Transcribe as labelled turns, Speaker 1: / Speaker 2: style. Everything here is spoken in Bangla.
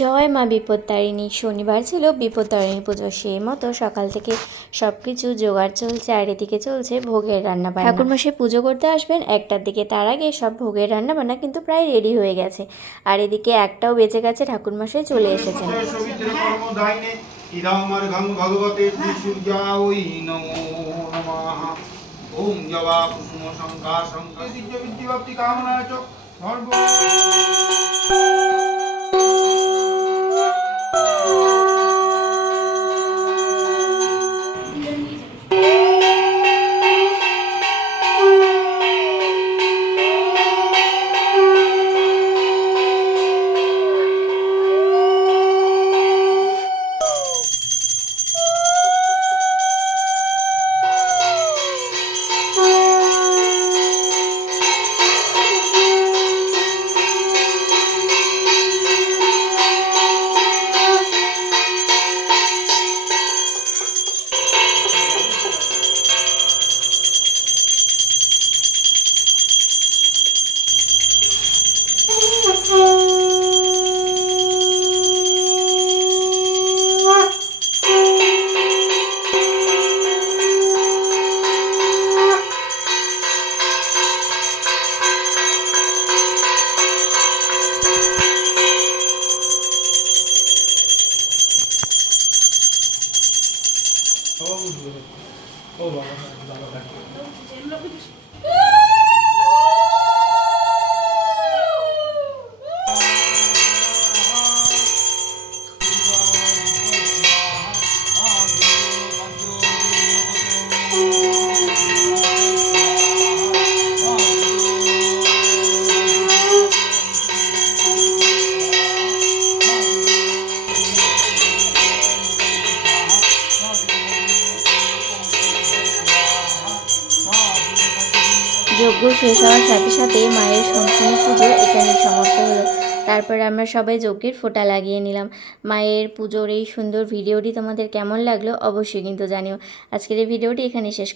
Speaker 1: জয় মা বিপত্তারিণী। শনিবার ছিল বিপত্তারিণী পুজো। সেই মতো সকাল থেকে সব কিছু জোগাড় চলছে আর এদিকে চলছে ভোগের রান্না বান্না ঠাকুরমশাই পুজো করতে আসবেন একটার দিকে তার আগে সব ভোগের রান্না বান্না কিন্তু প্রায় রেডি হয়ে গেছে। আর এদিকে একটাও বেঁচে গেছে ঠাকুরমশাই চলে এসেছেন।
Speaker 2: ভগবতে নমঃ ওম জবা কুসুম শঙ্কা শঙ্কা দিব্য বিদ্যাপ্তি কামনা চ
Speaker 1: যজ্ঞ শেষ হওয়ার সাথে সাথে মায়ের সম্পূর্ণ পুজো এখানে সমাপ্ত হলো। তারপরে আমরা সবাই যজ্ঞের ফোঁটা লাগিয়ে নিলাম। মায়ের পুজোর এই সুন্দর ভিডিওটি তোমাদের কেমন লাগল অবশ্যই কিন্তু জানিও। আজকের এই ভিডিওটি এখানে শেষ